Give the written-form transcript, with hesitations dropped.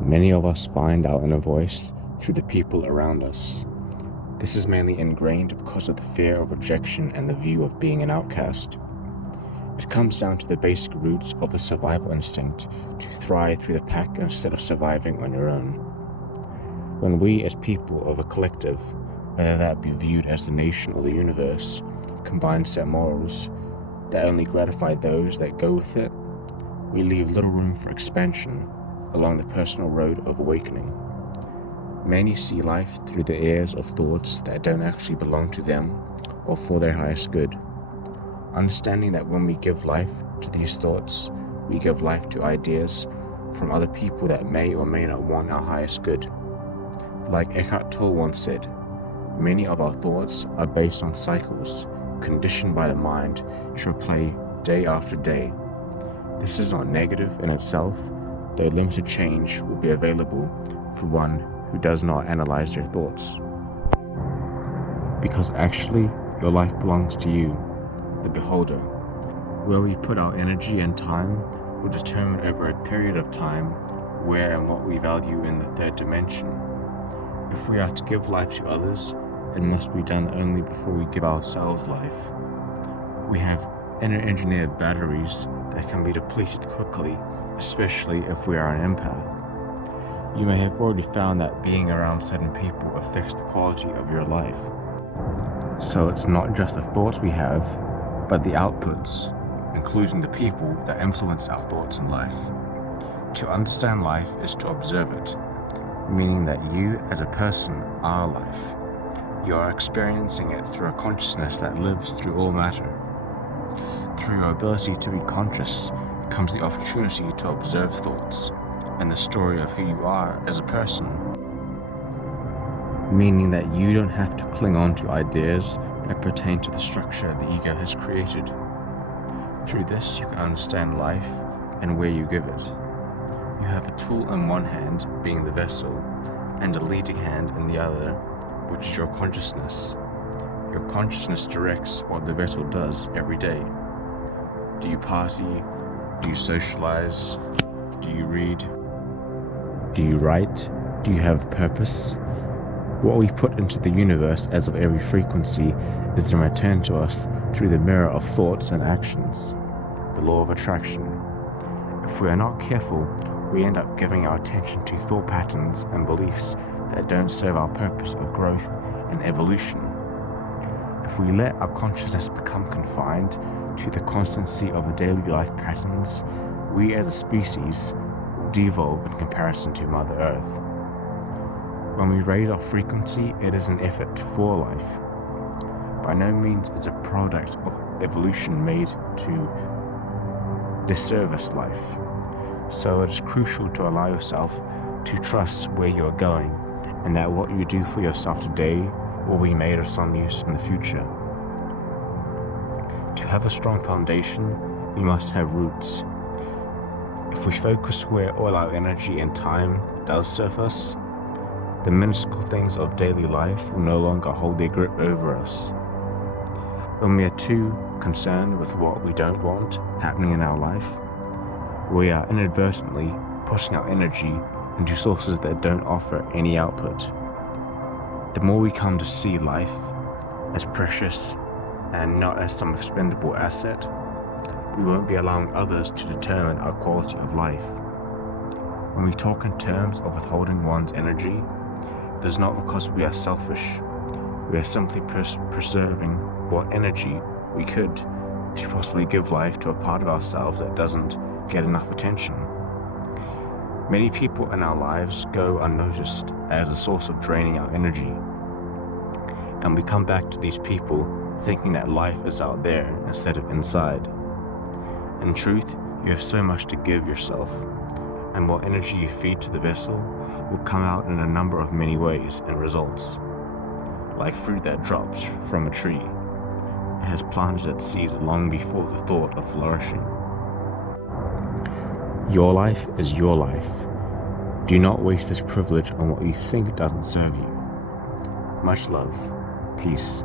Many of us find our inner voice through the people around us. This is mainly ingrained because of the fear of rejection and the view of being an outcast. It comes down to the basic roots of the survival instinct to thrive through the pack instead of surviving on your own. When we as people of a collective, whether that be viewed as the nation or the universe, combine set morals that only gratify those that go with it, we leave little room for expansion along the personal road of awakening. Many see life through the ears of thoughts that don't actually belong to them or for their highest good. Understanding that when we give life to these thoughts, we give life to ideas from other people that may or may not want our highest good. Like Eckhart Tolle once said, many of our thoughts are based on cycles conditioned by the mind to replay day after day. This is not negative in itself, though limited change will be available for one who does not analyze their thoughts. Because actually, your life belongs to you, the beholder. Where we put our energy and time will determine over a period of time where and what we value in the third dimension. If we are to give life to others, it must be done only before we give ourselves life. We have inner engineered batteries that can be depleted quickly, especially if we are an empath. You may have already found that being around certain people affects the quality of your life. So it's not just the thoughts we have, but the outputs, including the people that influence our thoughts in life. To understand life is to observe it, meaning that you as a person are life. You are experiencing it through a consciousness that lives through all matter. Through your ability to be conscious comes the opportunity to observe thoughts and the story of who you are as a person. Meaning that you don't have to cling on to ideas that pertain to the structure the ego has created. Through this, you can understand life and where you give it. You have a tool in one hand, being the vessel, and a leading hand in the other, which is your consciousness. Your consciousness directs what the vessel does every day. Do you party? Do you socialize? Do you read? Do you write? Do you have purpose? What we put into the universe as of every frequency is then returned to us through the mirror of thoughts and actions, the law of attraction. If we are not careful, we end up giving our attention to thought patterns and beliefs that don't serve our purpose of growth and evolution. If we let our consciousness become confined to the constancy of the daily life patterns, we as a species will devolve in comparison to Mother Earth. When we raise our frequency, it is an effort for life. By no means is a product of evolution made to disservice life. So it is crucial to allow yourself to trust where you are going, and that what you do for yourself today will be made of some use in the future. To have a strong foundation, we must have roots. If we focus where all our energy and time does serve us, the minuscule things of daily life will no longer hold their grip over us. When we are too concerned with what we don't want happening in our life, we are inadvertently pushing our energy into sources that don't offer any output. The more we come to see life as precious and not as some expendable asset, we won't be allowing others to determine our quality of life. When we talk in terms of withholding one's energy, it is not because we are selfish. We are simply preserving what energy we could to possibly give life to a part of ourselves that doesn't get enough attention. Many people in our lives go unnoticed as a source of draining our energy, and we come back to these people thinking that life is out there instead of inside. In truth, you have so much to give yourself, and what energy you feed to the vessel will come out in a number of many ways and results. Like fruit that drops from a tree, it has planted its seeds long before the thought of flourishing. Your life is your life. Do not waste this privilege on what you think doesn't serve you. Much love. Peace.